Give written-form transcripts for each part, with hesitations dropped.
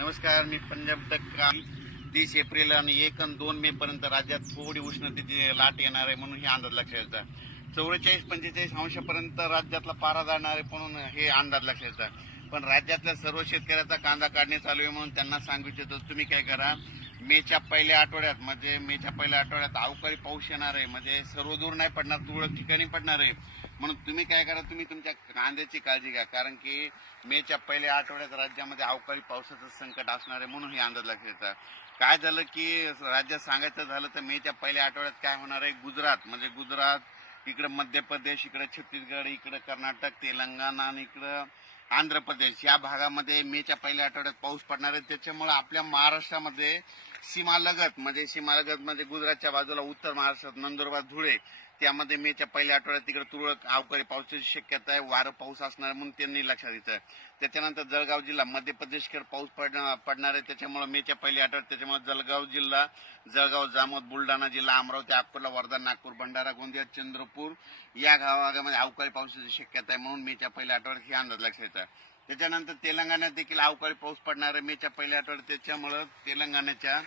नमस्कार, मी पंजाब तक 30 एप्रिल आणि 1 आणि 2 मे पर्यंत राज्यात थोडी उष्णतेची लाट येणार आहे म्हणून हे अंदाज लक्षात येतात. 44-45 अंशापर्यंत राज्यातला पारा जाणार आहे म्हणून हे अंदाज लक्षात येतात. पण राज्यातल्या सर्व शेतकऱ्याचा कांदा काढणे चालू आहे म्हणून त्यांना सांगू इच्छितो, तुम्ही काय करा, मेच्या पहिल्या आठवड्यात अवकाळी पाऊस येणार आहे. म्हणजे सर्व दूर नाही पडणार, तुरळक ठिकाणी पडणार आहे. म्हणून तुम्ही काय करा, तुम्ही तुमच्या कांद्याची काळजी घ्या, कारण की मेच्या पहिल्या आठवड्यात राज्यामध्ये अवकाळी पावसाचं संकट असणार आहे म्हणून हे अंदाज लक्षात येतात. काय झालं की राज्यात सांगायचं झालं तर मेच्या पहिल्या आठवड्यात काय होणार आहे, गुजरात, इकडे मध्य प्रदेश, इकडे छत्तीसगड, इकडे कर्नाटक, तेलंगणा आणि इकडं आंध्र प्रदेश या भागामध्ये मेच्या पहिल्या आठवड्यात पाऊस पडणार आहे. त्याच्यामुळे आपल्या महाराष्ट्रामध्ये सीमालगत म्हणजे गुजरातच्या बाजूला उत्तर महाराष्ट्रात नंदुरबार, धुळे त्यामध्ये मेच्या पहिल्या आठवड्यात तिकडे तुरळक अवकाळी पावसाची शक्यता आहे, वारं पाऊस असणार म्हणून त्यांनी लक्षात घेतलं. त्याच्यानंतर जळगाव जिल्हा मध्य प्रदेशकडे पाऊस पडणार आहे. त्याच्यामुळे मेच्या पहिल्या आठवड्यात त्याच्यामुळे जळगाव, जामोद, बुलढाणा जिल्हा, अमरावती, अकोला, वर्धा, नागपूर, भंडारा, गोंदिया, चंद्रपूर या भागामध्ये अवकाळी पावसाची शक्यता आहे म्हणून मेच्या पहिल्या आठवड्यात हे अंदाज लक्षात येतात. त्याच्यानंतर तेलंगणात देखील अवकाळी पाऊस पडणार आहे मेच्या पहिल्या आठवड्यात. त्याच्यामुळे तेलंगणाच्या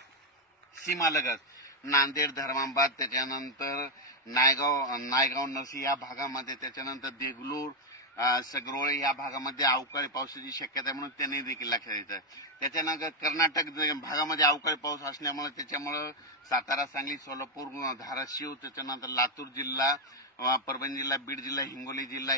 सीमालगत नांदेड, धर्माबाद, त्याच्यानंतर नायगाव, नरसी या भागामध्ये, त्याच्यानंतर देगलूर, सगरोळे या भागामध्ये अवकाळी पावसाची शक्यता आहे म्हणून त्यांनी देखील लक्षात येतं. त्याच्यानंतर कर्नाटक भागामध्ये अवकाळी पाऊस असल्यामुळे त्याच्यामुळे सातारा, सांगली, सोलापूर, धाराशिव, त्याच्यानंतर लातूर जिल्हा, परभणी जिल्हा, बीड जिल्हा, हिंगोली जिल्हा